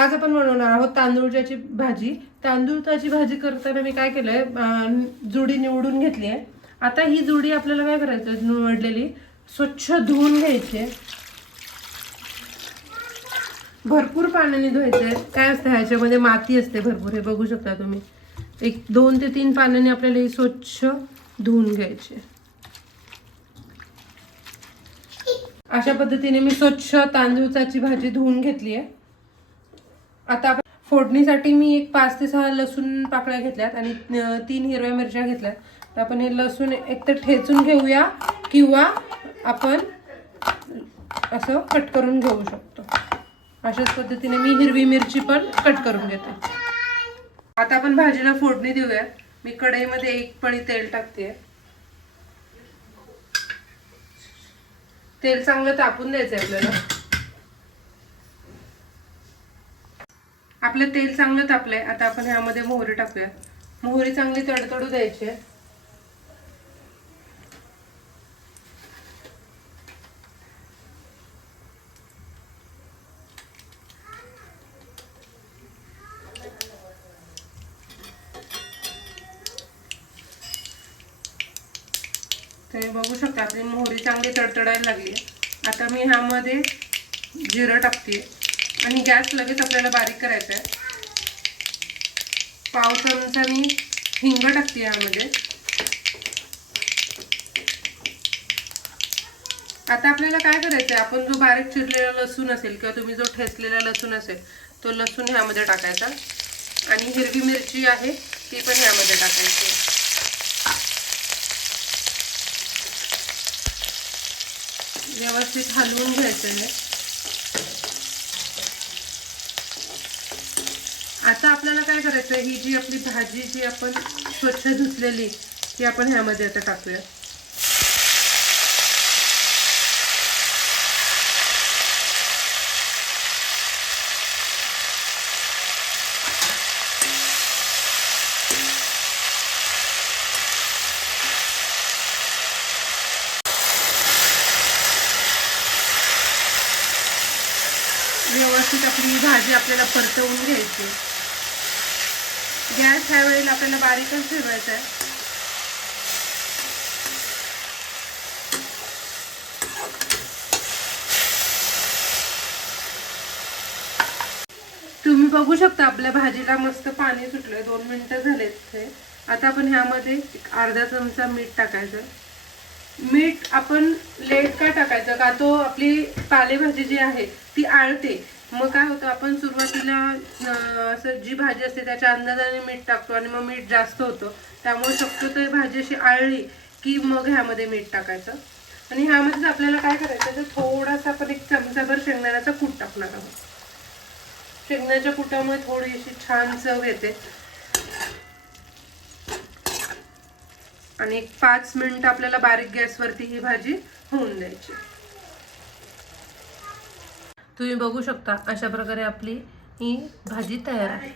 आज आपण बनवणार आहोत तांदूळची भाजी। तांदूळची भाजी करताना मी काय केलंय, जुडी निवडून घेतली आहे। आता ही जुडी आपल्याला काय करायचं, निवडलेली स्वच्छ धुवून घ्यायची, भरपूर पाण्याने धुवायचे। काय असतं ह्याच्यामध्ये, माती असते भरपूर, हे बघू शकता तुम्ही। 2 ते 3 पाण्याने आपल्याला ही स्वच्छ धुवून घ्यायचे। अशा पद्धतीने मी स्वच्छ तांदूळची भाजी धुवून घेतली आहे। आता आपण फोडणीसाठी मी 5 ते 6 लसूण पाकळ्या घेतल्यात आणि 3 हिरव्या मिरच्या घेतल्यात। तर आपण हे लसूण एकतर ठेचून घेऊया किंवा आपण असं कट करून घेऊ शकतो। अशाच पद्धतीने मी हिरवी मिरची पण कट करून घेते। आता आपण भाजीला फोडणी देऊया। मी कढईमध्ये 1 पळी तेल टाकते। तेल चांगलं तापून द्यायचं आपल्याला। आपलं तेल चांगलं तापलंय। आता आपण ह्यामध्ये मोहरी टाकूया। मोहरी चांगली तडतडू द्यायची। ते बघू शकता आपली मोहरी चांगली तडतडायला लागली। आता मी ह्यामध्ये जिरं टाकते आणि गॅस लगेच आपल्याला बारीक करायचा आहे। पाव चमचा मी हिंग टाकते यामध्ये। आता आपल्याला काय करायचं आहे, आपण जो बारीक चिरलेला लसूण असेल किंवा तुम्ही जो ठेचलेला लसूण असेल तो लसूण ह्यामध्ये टाकायचा आणि हिरवी मिरची आहे ती पण ह्यामध्ये टाकायची। व्यवस्थित हलवून घ्यायचं आहे। आता आपल्याला काय करायचं आहे, ही जी आपली भाजी जी आपण स्वच्छ धुतलेली ती आपण ह्यामध्ये आता टाकूया। व्यवस्थित आपली भाजी आपल्याला परतवून घ्यायची। गॅस ह्या वेळेला आपल्याला बारीकच ठेवायचा आहे। तुम्ही बघू शकता आपल्या भाजीला मस्त पाणी सुटलंय। 2 मिनिटं झालेत। आता आपण ह्यामध्ये 1/2 चमचा मीठ टाकायचं। मीठ आपण लेट का टाकायचं, का तो आपली पालेभाजी जी आहे ती आळते। मग काय होतं, आपण सुरुवातीला असं जी भाजी असते त्याच्या अंदाजाने मीठ टाकतो आणि मग मीठ जास्त होतं। त्यामुळे शक्यतो भाजी अशी आळली की मग ह्यामध्ये मीठ टाकायचं। आणि ह्यामध्ये आपल्याला काय करायचं, तर थोडासा आपण 1 चमचाभर शेंगदाण्याचा कूट टाकणार आहोत। शेंगदाण्याच्या कुटामुळे थोडीशी छान चव येते। आणि 5 मिनिट आपल्याला बारीक गॅसवरती ही भाजी होऊन द्यायची। तुम्ही बघू शकता अशा प्रकारे आपली ही भाजी तयार आहे।